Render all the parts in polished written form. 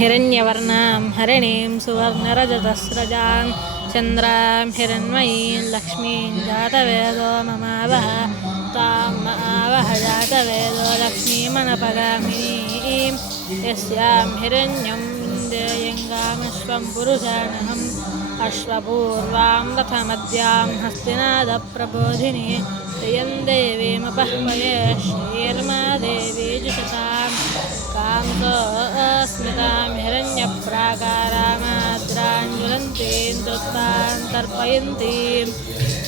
हिरण्यवर्णां हरिणीं सुवर्णरजतस्रजां चन्द्रां हिरण्मयीं लक्ष्मीं जातवेदो ममावह तां मावह जातवेदो लक्ष्मीमनपगामिनीं यस्यां हिरण्यं विन्देयङ्गामश्वं पुरुषाणहम् अश्वपूर्वां रथमद्यां हस्तिनादप्रबोधिनी श्रियं देवीमपह्वये श्रीर्मा देवी जुषतां कान्तास्मितां हिरण्यप्राकारामाद्रां ज्वलन्तीं दृष्टां तर्पयन्तीं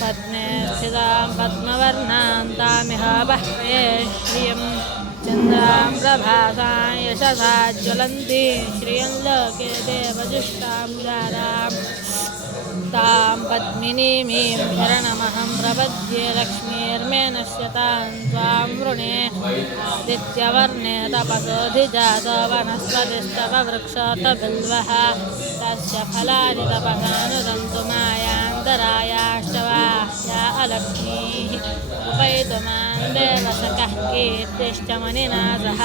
पद्मे स्थितां पद्मवर्णां तामिह बह्वये श्रियं चन्द्रां प्रभासां यशसा ज्वलन्तीं श्रियं लोके देवजुष्टां जातां तां पद्मिनीमीं शरणमहं प्रपद्ये लक्ष्मीर्मे नश्यतां त्वां वृणे आदित्यवर्णे तपसोऽधिजातो वनस्पतिस्तव वृक्षोऽतबिल्वः तस्य फलानि तपसानुदन्तु मायान्तरायाष्टवाह्या अलक्ष्मीः उपैतुमां देवसखः कीर्तिश्चमनिना सह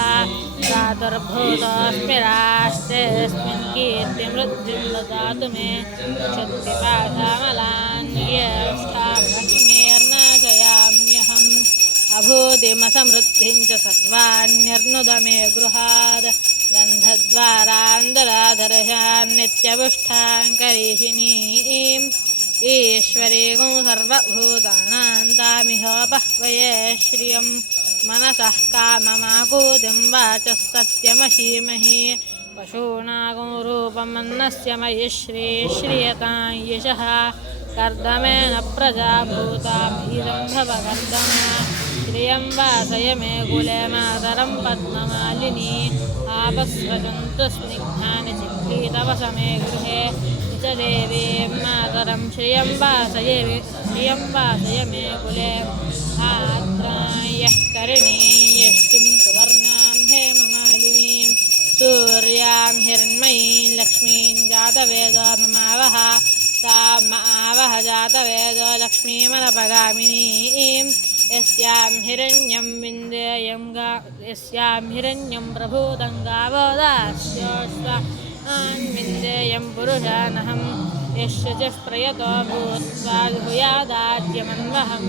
प्रादुर्भूतोऽस्मि राष्ट्रेऽस्मिन् कीर्तिमृद्धिं ददातु मे क्षत्तिपाशामलान्येष्ठालक्ष्मीर्नाशयाम्यहम् अभूतिमसमृद्धिं च सर्वाण्यर्नुद मे गृहाद् गन्धद्वारान्दराधरशान्नित्यपुष्टां करीषिणीम् ईश्वरीं सर्वभूतानां तामिह बह्वये श्रियं मनसः काममाकूतिं वाचः सत्यमशीमहि पशूनागं रूपमन्नस्य मयि श्रीयतां यशः कर्दमेन प्रजा भूता भीरम्भवकर्दम श्रियं वासय मे कुले मातरं पद्ममालिनी आपस्रजन्तु स्निग्धानि चिह्नितवसमे गृहे च देवीं मातरं श्रियं वासय मे कुले आद्रायः करिणीं यष्टिं सुवर्णां हेममालिनीं सूर्यां हिरण्मयीं लक्ष्मीं जातवेदो ममावह तां मावह जातवेदो लक्ष्मीमनपगामिनीं यस्यां हिरण्यं यस्यां हिरण्यं प्रभूतं गावो दास्योऽश्वान् विन्देयं पुरुषानहं यस्य च प्रयतो भूत्वा भूयादाद्यमन्वहं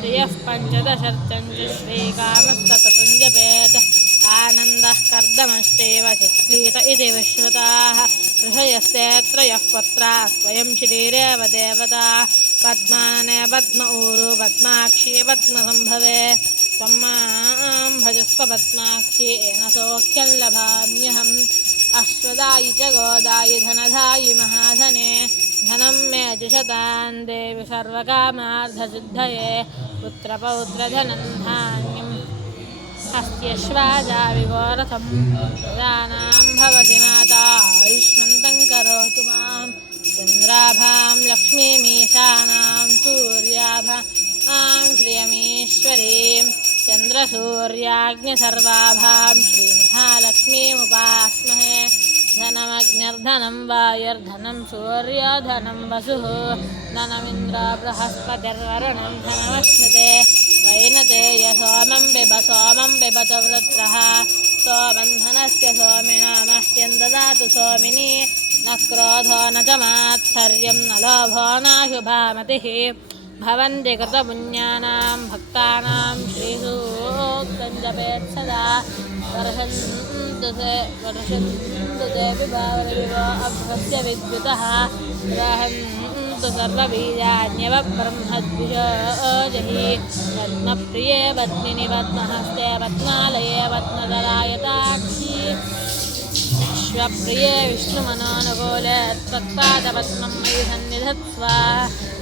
श्रियः पञ्चदशर्चं च श्रीकामस्तततं जपेत् आनन्दः कर्दमश्चैव चिक्लीत इति विश्रुताः ऋषयस्ते त्रयः पुत्राः स्वयं श्रीरेव देवता पद्मानने पद्म ऊरु पद्माक्षी पद्मसम्भवे त्वं मां भजस्व पद्माक्षी येन सौख्यं लभाम्यहम् अश्वदायि च गोदायि धनधायि महाधने धनं मे जुषतां देवि सर्वकामार्थसिद्धये पुत्रपौत्रधनं धान्यम् अस्त्यश्वाजा विगोरथं प्रजानां भवति माता आयुष्मन्तं करोतु मां चन्द्राभां लक्ष्मीमीशानां सूर्याभां श्रियमीश्वरीं चन्द्रसूर्याग्निसर्वाभां श्रीमहालक्ष्मीमुपास्महे धनमग्निर्धनं वायुर्धनं सूर्यधनं वसुः धनमिन्द्रो बृहस्पतिर्वरुणं धनमश्नुते वैनतेय सोमं बिबत वृत्रः सोमन्धनस्य सोमिनो मह्यं ददातु सोमिनी न क्रोधो न च मात्सर्यं न लोभो नाशुभामतिः भवन्ति कृतपुण्यानां भक्तानां श्रीसूक्तं जपेत् सदा वर्षन्तु ते विभावरविवो अभ्रस्य विद्युतः रहन्तु सर्वबीजान्यवब्रह्मद्विषोजहि पद्मप्रिये पद्मिनि पद्महस्ते पद्मालये पद्मदलायताक्षी विश्वप्रिये विष्णुमनोनुकूले त्वत्पादपद्मं मयि सन्निधत्स्व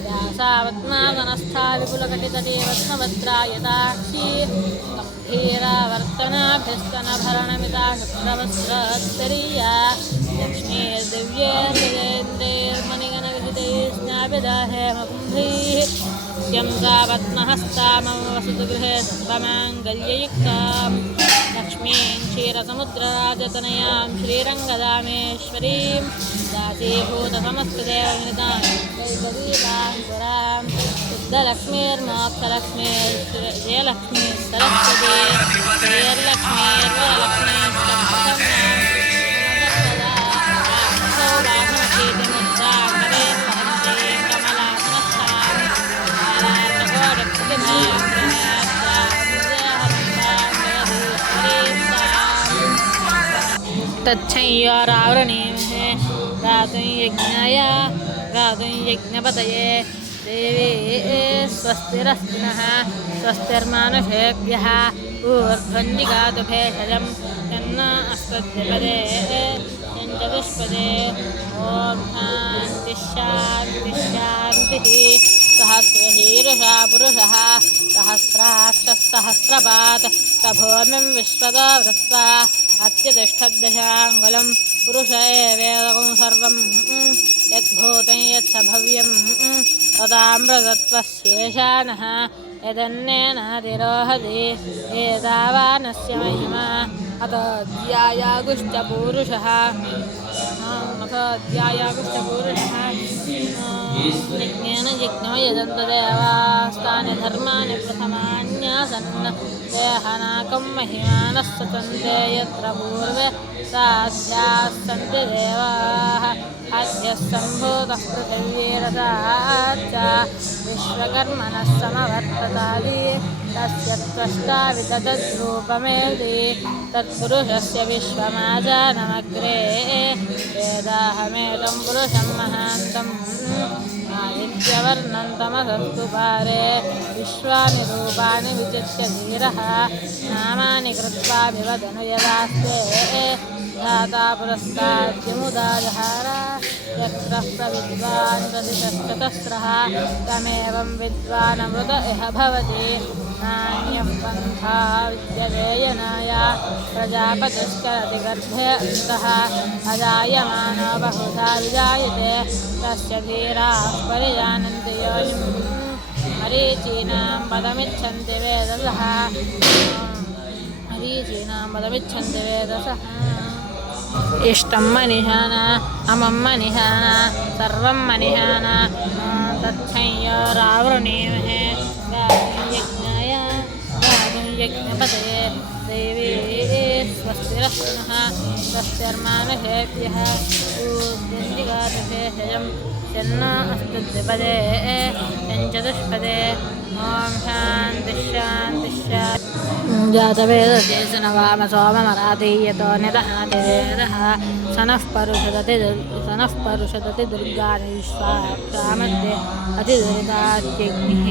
व्यासा पद्मासनस्था विपुलकटितटे पद्मभद्रायताक्षी गम्भीरावर्तनाभ्यस्तनभरणमिता शुक्रवस्त्रोत्तरीया लक्ष्मीर्दिव्यैर्गजेन्द्रैर्मणिगणविहितैः स्नापिदाहेमकुम्भैः नित्यं सा पद्महस्ता मम वसतु गृहे सर्वमाङ्गल्ययुक्तां लक्ष्मीं क्षीरसमुद्रराजतनयां श्रीरङ्गदामेश्वरीं दासीभूतसमस्तदेवनितां वैदवीतां पुरां शुद्धलक्ष्मीर्मोक्षलक्ष्मीर्जयलक्ष्मीः सरस्वती श्रीर्लक्ष्मीर्वरलक्ष्मीश्च तच्छंयोरावृणीमहे गातुं यज्ञाय गातुं यज्ञपतये देवी स्वस्तिरस्तु नः स्वस्तिर्मानुषेभ्यः ऊर्ध्वन्दिगातु भेषजं यन्न अस्मद्विपदे यञ्चतुष्पदे ॐ शान्तिः शान्तिः शान्तिः सहस्रशीर्षा पुरुषः सहस्राक्षः सहस्रपात् तभूमिं विश्वतो वृत्वा अत्यतिष्ठद्दशाङ्गुलं पुरुष एवेदकं सर्वं यद्भूतं यच्च भव्यं तदामृतत्वस्येषाणः यदन्नेनातिरोहति एतावानस्य महिमा अतोऽध्यायागुश्च पूरुषः यज्ञेन यज्ञो यजन्तदेवास्तानि धर्माणि प्रथमान्यासन् देहनाकं महिमानः सतन्ते यत्र पूर्वे साध्याः सन्ति देवाः अद्यः सम्भूतः पृथिवीरसाच्च विश्वकर्मणः समवर्ततादि तस्य त्वष्टा विदधद्रूपमेधि तत्पुरुषस्य विश्वमाजानमग्रे वेदाहमेतं पुरुषं महान्तम् आदित्यवर्णं तमसस्तु पारे विश्वानि रूपाणि विचित्य धीरः नामानि कृत्वा विवदनु यदास्ते धाता पुरस्ताद्यमुदाजहार यक्षः प्रविद्वान् प्रतिशतस्रः तमेवं विद्वानमृत इह भवति नान्यः पन्था विद्यते यनाय प्रजापतिष्करति गर्भे अन्तः अजायमानो बहुधा विजायते तस्य धीराः परिजानन्ति योनिं मरीचीनां पदमिच्छन्ति वेदसः इष्टं मनिहाना अमं मनिहाना सर्वं मनिहाना तच्छंयोरावृणीमहे गातुं यज्ञाय गातुं यज्ञपतये देवी स्वस्तिरस्तु नः स्वस्तिर्मानुषेभ्यः ऊर्ध्वन्दिगातु भेषजं यन्न अस्मद्विपदे यञ्चतुष्पदे ॐ शान्तिः शान्तिः शान्तिः जातवेदसे स नवाम सोममराधीयतो निदहातिवेदः सनः परुषदति दुर्गानि विश्वाप्रामध्ये अतिदुरिताद्यग्निः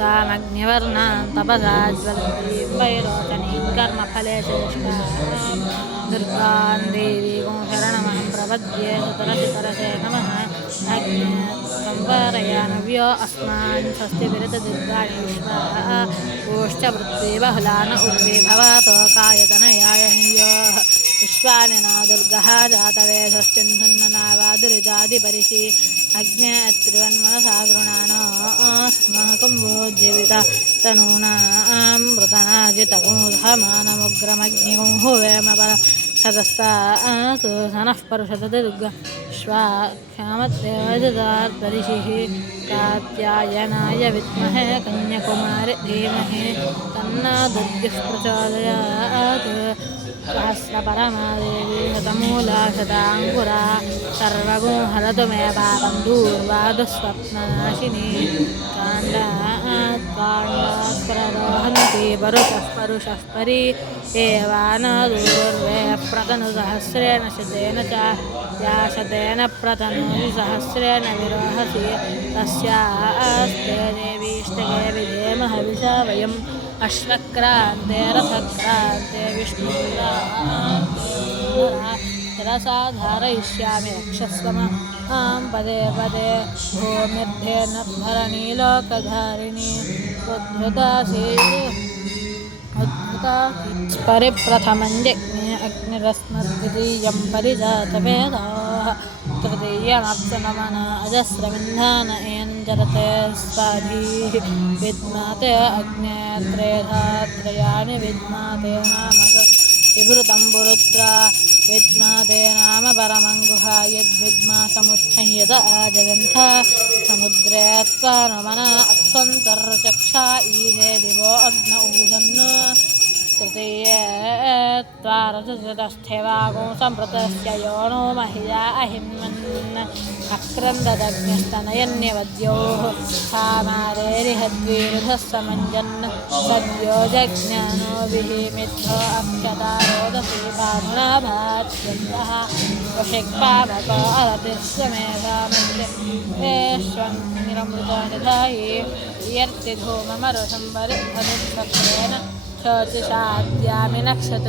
तामग्निवर्णां तपसा ज्वलन्तीं वैरोचनीं कर्मफले चेष्टां दुर्गां देवीं शरणमहं प्रपद्ये सुतरसितरसे नमः अग्ने संवारयानव्यो अस्मान् स्वस्ति विरतदुर्गाणि विश्वा ओश्च वृत्ति बहुलान उर्वी भवतो कायतनयाय हंयोः विश्वानि न दुर्गः जातवेधश्चिन्धुन्ननावा दुरितादिपरिशि अग्ने त्रिवन्मनसा गृणानो अस्माकं वोज्जीविता तनूनां मृतनाजितकुंहमानमुग्रमग्निगुं हुवेम पर सदस्तात् सनः परुषदति दुर्गा श्वाक्षामद्देवददार्दरिशिः कात्यायनाय विद्महे कन्याकुमारि धीमहि तन्नो दुर्गः प्रचोदयात् सहस्रपरमा देवी शतमूला शताङ्कुरा सर्वगुं हरतु मे पापं दूर्वादुःस्वप्ननाशिनी काण्डात्काण्डात्प्ररोहन्ति परुषः परि एवान दूर्वे प्रतनुसहस्रेण शतेन च या शतेन प्रतनोति सहस्रेण विरोहसि तस्यास्ते देवीष्टके विधेम हविषा वयम् अश्वक्रान्ते रथक्रान्ते विष्णुरसा धारयिष्यामि रक्षस्वमां पदे पदे भूमिर्भेन धरणी लोकधारिणी उद्धृतासि परिप्रथमं यज्ञे अग्निरस्मद्वितीयं परिजातवेदाः तृतीयमप्सुनमन अजस्रविन्धान एञ्जरते स्वाधीः विद्माते अग्ने त्रेधात्रयाणि विद्माते नाम विभृतं पुरुत्रा विद्माते नाम परमङ्गुहा यद्विद्मातमुत्थंयत आजगन्थ समुद्रे त्वा नमन अप्सन्तर्चक्षा ईदे दिवो अग्न ऊदन् तृतीये त्वारतस्थेवागो सम्प्रतस्य यो नो महिया अहिन्वन् अक्रन्ददग्निस्तनयन्यवद्योः कामारेरिहद्वीरुधः समञ्जन् सद्यो जज्ञानो विहिमिद्धो अक्षतारोदसी भानुनाभाच्छन्दः वशिक्पावको अरतिस्य मेधामृतेष्वन्निरमृतनिधायि यर्तिधूममरुसंवरिद्धनुक्षत्रेण शोचिषाद्यामि नक्षत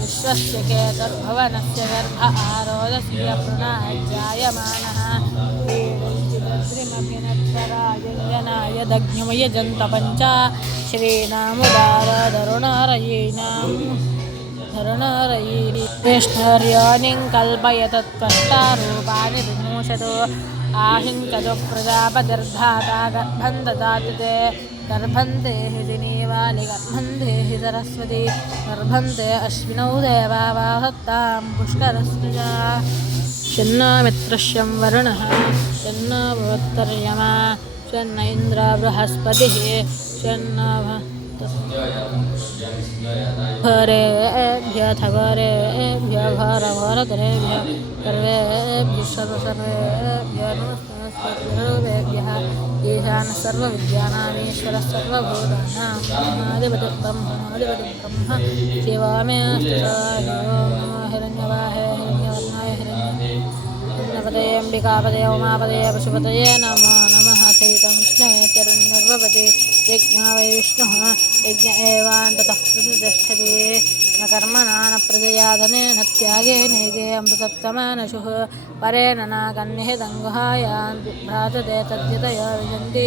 विश्वस्य केतुर्भुवनस्य गर्भ आरोदसी अप्रणाज्यायमानः ीडञ्चिद्रिमभिनक्षराय दग्निमयजन्तपञ्च श्रीनामुदारदरुणारयीनां विष्णुर्योनिं कल्पयतत्त्वष्टारूपाणि विमोषतो आहिङ्कजो प्रजापतिर्धाता गर्भं ददाति ते गर्भं देहि दिनीवालि गर्भं देहि सरस्वती गर्भं ते अश्विनौ देवा वाहत्तां पुष्करस्नुजा शन्नो मित्रश्यं वरुणः शन्नो भवत्तर्यमा शन्न इन्द्र बृहस्पतिः शन्नो घरेभ्यः घरेभ्यः घरघरधरेभ्यः सर्वेभ्यः सर्वेभ्यः नमस्तेभ्यः ईशानः सर्वविद्यानामीश्वरः सर्वभूतानां ब्रह्म शिवामेऽस्तु हिरण्यवाहे हिरण्यवर्णाय हिरण्यपदये अम्बिकापदये उमापदये पशुपतये नमो नमः चैतं विष्णवे तरुण्यर्वपदे यज्ञा वै विष्णुः यज्ञ एवान्ततः प्रतिष्ठति न कर्मणा न प्रजया धनेन त्यागेनैके अमृतत्वमानशुः परेण नाकन्निहितं गुहायान् भ्राजते तद्यतयो विजन्ति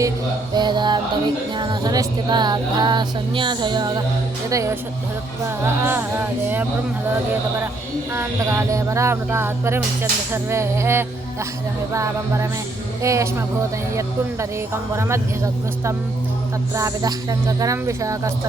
वेदान्तविज्ञानसनिष्ठितार्थाः सन्न्यासयोग यतयो शुद्धत्वादे ब्रह्मलोके पर आन्तकाले परामृतात् परिमुच्यन्ते सर्वे यः पापं परमे येष्मभूतं यत्पुण्डरीकं पुरमध्ये सद्गुस्तं तत्रापि दह्रङ्गकरं विशाकस्तस्य